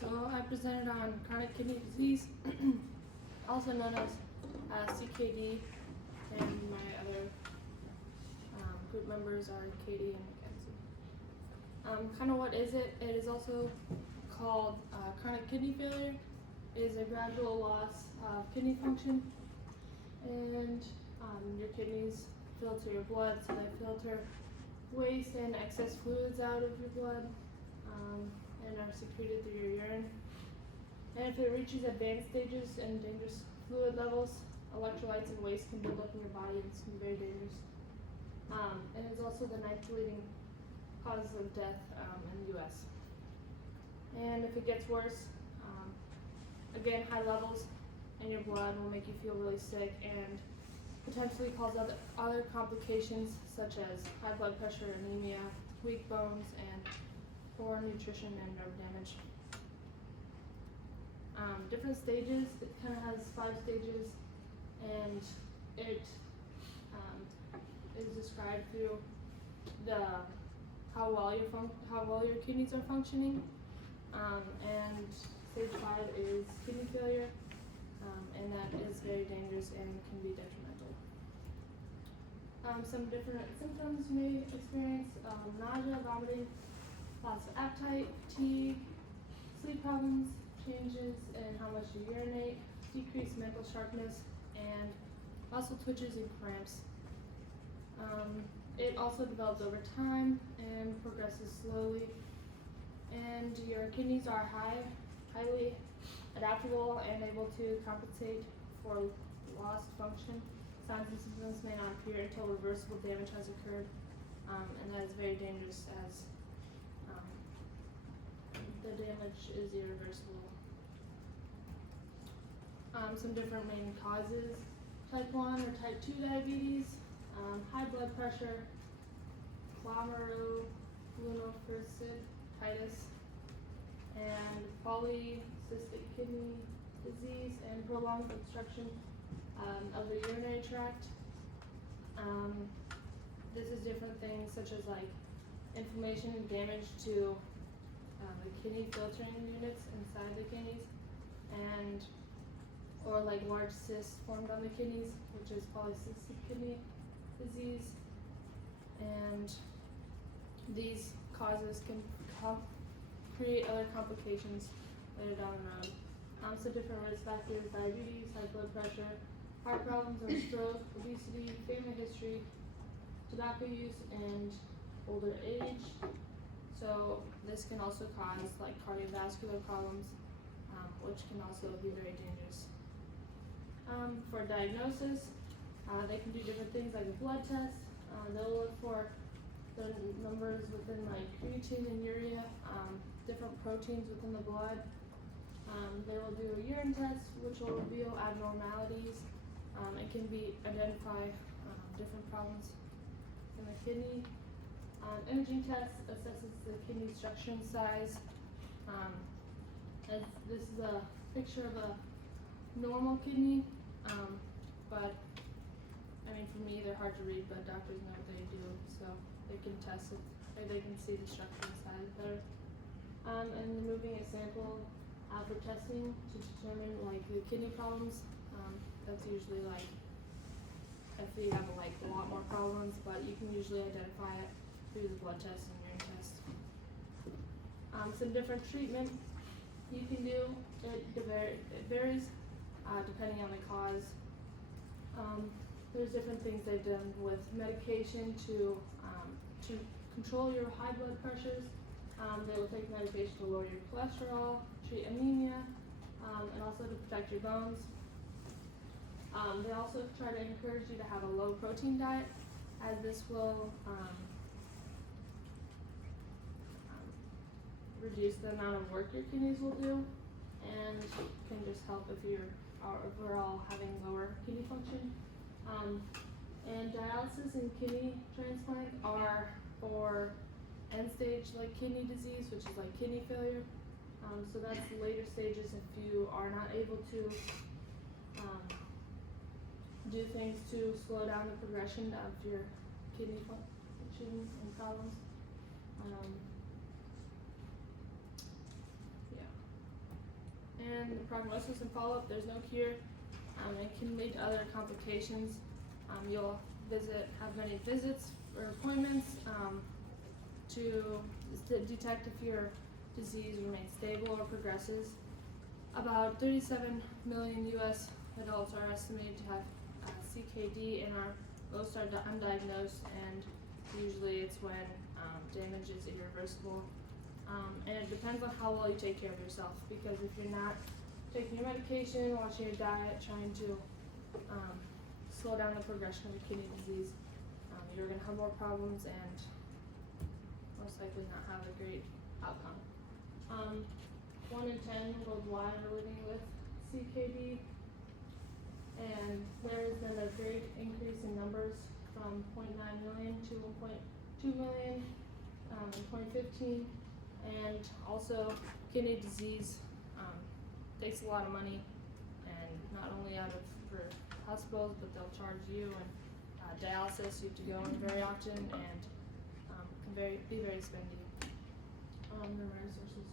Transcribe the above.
So I presented on chronic kidney disease, also known as CKD, and my other group members are Katie and Mackenzie. Kind of what is it? It is also called chronic kidney failure. It is a gradual loss of kidney function, and your kidneys filter your blood, so they filter waste and excess fluids out of your blood and are secreted through your urine. And if it reaches advanced stages and dangerous fluid levels, electrolytes and waste can build up in your body, and this can be very dangerous. And it's also the ninth leading cause of death in the U.S. And if it gets worse, again, high levels in your blood will make you feel really sick and potentially cause other complications such as high blood pressure, anemia, weak bones, and poor nutrition and nerve damage. Different stages, it kind of has 5 stages, and it is described through how well your kidneys are functioning. And stage 5 is kidney failure, and that is very dangerous and can be detrimental. Some different symptoms you may experience: nausea, vomiting, loss of appetite, fatigue, sleep problems, changes in how much you urinate, decreased mental sharpness, and muscle twitches and cramps. It also develops over time and progresses slowly, and your kidneys are highly adaptable and able to compensate for lost function. Signs and symptoms may not appear until reversible damage has occurred, and that is very dangerous as the damage is irreversible. Some different main causes: type 1 or type 2 diabetes, high blood pressure, glomerulonephrititis, and polycystic kidney disease, and prolonged obstruction of the urinary tract. This is different things such as like inflammation and damage to the kidney filtering units inside the kidneys, or like large cysts formed on the kidneys, which is polycystic kidney disease. And these causes can create other complications later down the road. So different risk factors: diabetes, high blood pressure, heart problems and stroke, obesity, family history, tobacco use, and older age. So this can also cause like cardiovascular problems, which can also be very dangerous. For diagnosis, they can do different things like a blood test. They'll look for the numbers within like creatine and urea, different proteins within the blood. They will do a urine test, which will reveal abnormalities. It can identify different problems in the kidney. Imaging test assesses the kidney structure and size. As this is a picture of a normal kidney, but I mean, for me, they're hard to read, but doctors know what they do, so they can test it, or they can see the structure and size better. And removing a sample for testing to determine like the kidney problems. That's usually like if you have like a lot more problems, but you can usually identify it through the blood test and urine test. Some different treatment you can do. It varies depending on the cause. There's different things they've done with medication to control your high blood pressures. They will take medication to lower your cholesterol, treat anemia, and also to protect your bones. They also try to encourage you to have a low protein diet, as this will reduce the amount of work your kidneys will do, and can just help if we're all having lower kidney function. And dialysis and kidney transplant are for end stage like kidney disease, which is like kidney failure. So that's the later stages if you are not able to do things to slow down the progression of your kidney functions and problems. Yeah. and the prognosis and follow-up, there's no cure. It can lead to other complications. You'll have many visits or appointments to detect if your disease remains stable or progresses. About 37 million U.S. adults are estimated to have CKD and are most are undiagnosed, and usually it's when damage is irreversible. And it depends on how well you take care of yourself, because if you're not taking your medication, watching your diet, trying to slow down the progression of your kidney disease, you're going to have more problems and most likely not have a great outcome. 1 in 10 worldwide are living with CKD, and there has been a great increase in numbers from 0.9 million to 1.2 million in 2015, and also kidney disease takes a lot of money, and not only for hospitals, but they'll charge you, and dialysis you have to go in very often, and can be very spendy. The resources.